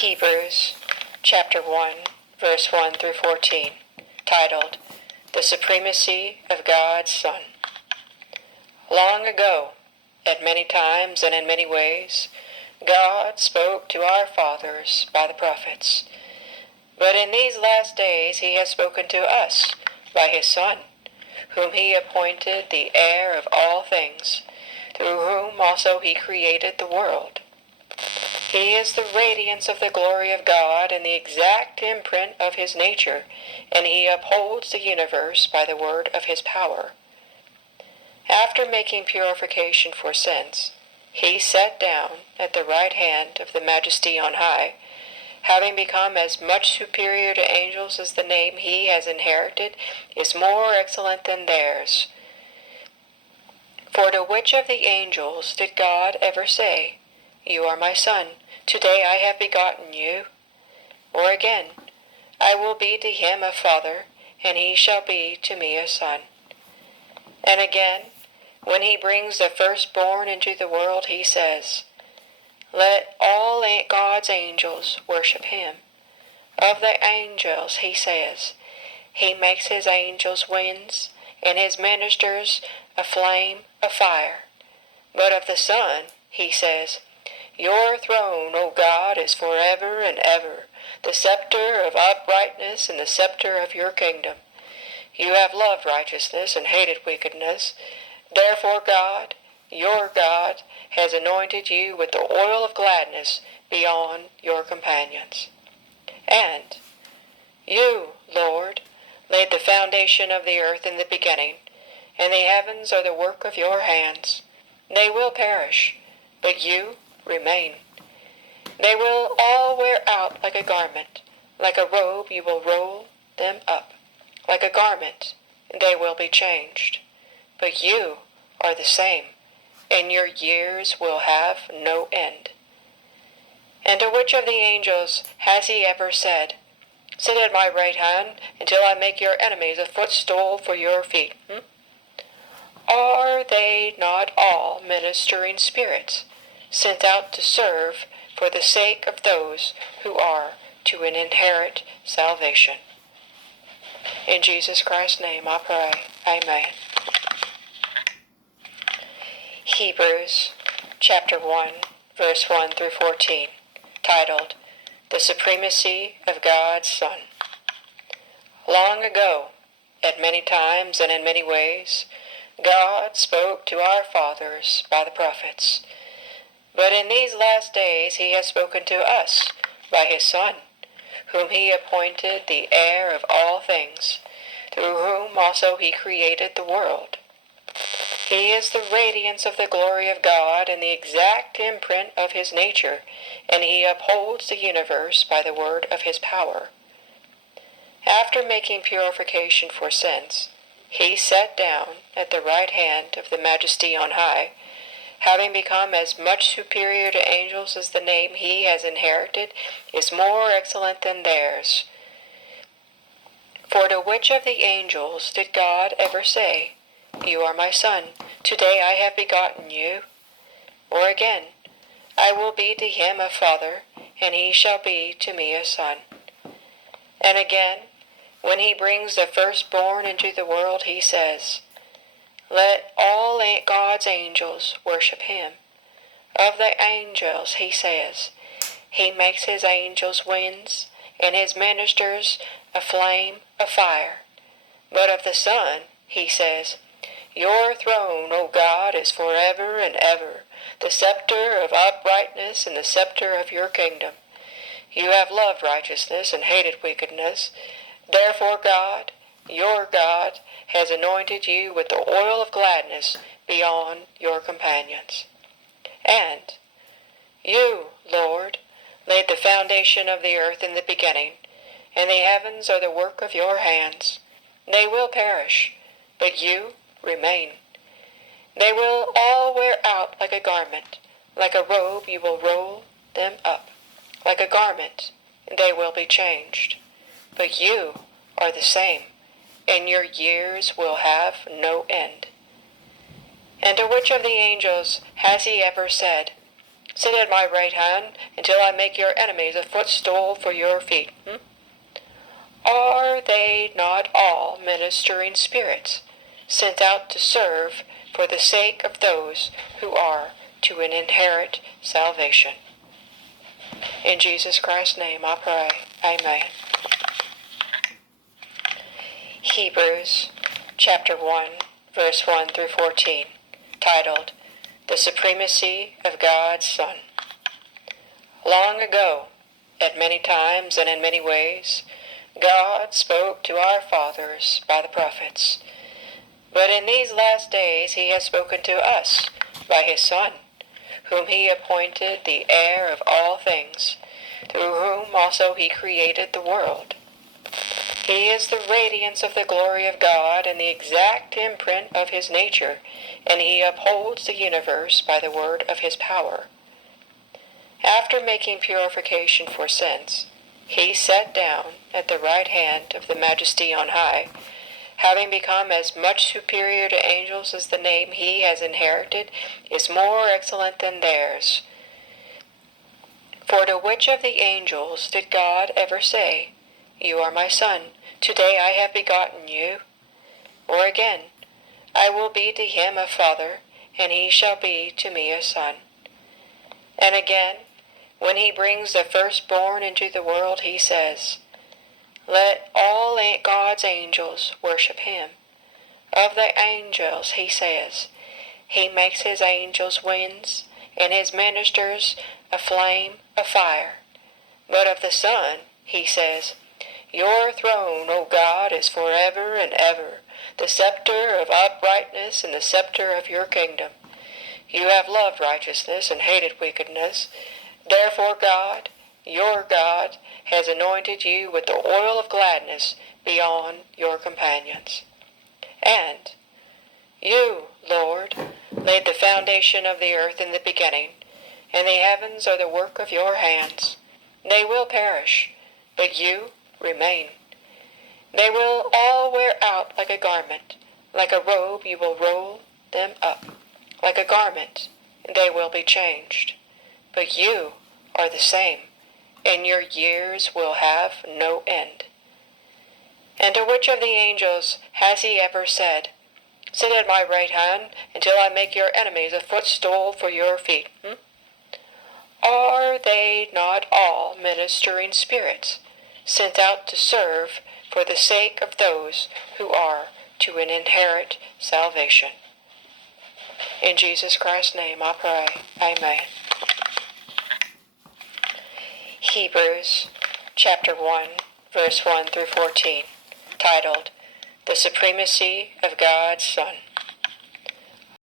Hebrews chapter 1, verse 1 through 14, titled, The Supremacy of God's Son. Long ago, at many times and in many ways, God spoke to our fathers by the prophets. But in these last days he has spoken to us by his Son, whom he appointed the heir of all things, through whom also he created the world. He is the radiance of the glory of God and the exact imprint of his nature, and he upholds the universe by the word of his power. After making purification for sins, he sat down at the right hand of the Majesty on high, having become as much superior to angels as the name he has inherited is more excellent than theirs. For to which of the angels did God ever say, You are my Son, today I have begotten you? Or again, I will be to him a father, and he shall be to me a son. And again, when he brings the firstborn into the world, he says, Let all God's angels worship him. Of the angels, he says, He makes his angels winds, and his ministers a flame of fire. But of the Son, he says, Your throne, O God, is forever and ever, the scepter of uprightness and the scepter of your kingdom. You have loved righteousness and hated wickedness. Therefore God, your God, has anointed you with the oil of gladness beyond your companions. And you, Lord, laid the foundation of the earth in the beginning, and the heavens are the work of your hands. They will perish, but you remain. They will all wear out like a garment. Like a robe you will roll them up. Like a garment they will be changed. But you are the same, and your years will have no end. And to which of the angels has he ever said, Sit at my right hand until I make your enemies a footstool for your feet? Are they not all ministering spirits, sent out to serve for the sake of those who are to inherit salvation? In Jesus Christ's name I pray. Amen. Hebrews chapter 1, verse 1 through 14, titled, The Supremacy of God's Son. Long ago, at many times and in many ways, God spoke to our fathers by the prophets. But in these last days he has spoken to us by his Son, whom he appointed the heir of all things, through whom also he created the world. He is the radiance of the glory of God and the exact imprint of his nature, and he upholds the universe by the word of his power. After making purification for sins, he sat down at the right hand of the Majesty on high, having become as much superior to angels as the name he has inherited is more excellent than theirs. For to which of the angels did God ever say, You are my Son, today I have begotten you? Or again, I will be to him a father, and he shall be to me a son. And again, when he brings the firstborn into the world, he says, Let all God's angels worship him. Of the angels, he says, He makes his angels winds, and his ministers a flame of fire. But of the Son, he says, Your throne, O God, is forever and ever, the scepter of uprightness and the scepter of your kingdom. You have loved righteousness and hated wickedness. Therefore God, your God, has anointed you with the oil of gladness beyond your companions. And you, Lord, laid the foundation of the earth in the beginning, and the heavens are the work of your hands. They will perish, but you remain. They will all wear out like a garment. Like a robe you will roll them up. Like a garment they will be changed. But you are the same, and your years will have no end. And to which of the angels has he ever said, Sit at my right hand until I make your enemies a footstool for your feet. Are they not all ministering spirits, sent out to serve for the sake of those who are to inherit salvation? In Jesus Christ's name I pray. Amen. Hebrews chapter 1, verse 1 through 14, titled, The Supremacy of God's Son. Long ago, at many times and in many ways, God spoke to our fathers by the prophets. But in these last days he has spoken to us by his Son, whom he appointed the heir of all things, through whom also he created the world. He is the radiance of the glory of God and the exact imprint of his nature, and he upholds the universe by the word of his power. After making purification for sins, he sat down at the right hand of the Majesty on high, having become as much superior to angels as the name he has inherited is more excellent than theirs. For to which of the angels did God ever say, You are my Son, today I have begotten you? Or again, I will be to him a father, and he shall be to me a son. And again, when he brings the firstborn into the world, he says, Let all God's angels worship him. Of the angels, he says, He makes his angels winds, and his ministers a flame of fire. But of the Son, he says, Your throne, O God, is forever and ever, the scepter of uprightness and the scepter of your kingdom. You have loved righteousness and hated wickedness. Therefore God, your God, has anointed you with the oil of gladness beyond your companions. And you, Lord, laid the foundation of the earth in the beginning, and the heavens are the work of your hands. They will perish, but you remain. They will all wear out like a garment. Like a robe you will roll them up. Like a garment they will be changed. But you are the same, and your years will have no end. And to which of the angels has he ever said, Sit at my right hand until I make your enemies a footstool for your feet? Are they not all ministering spirits, sent out to serve for the sake of those who are to inherit salvation? In Jesus Christ's name I pray. Amen. Hebrews chapter 1, verse 1 through 14, titled, The Supremacy of God's Son.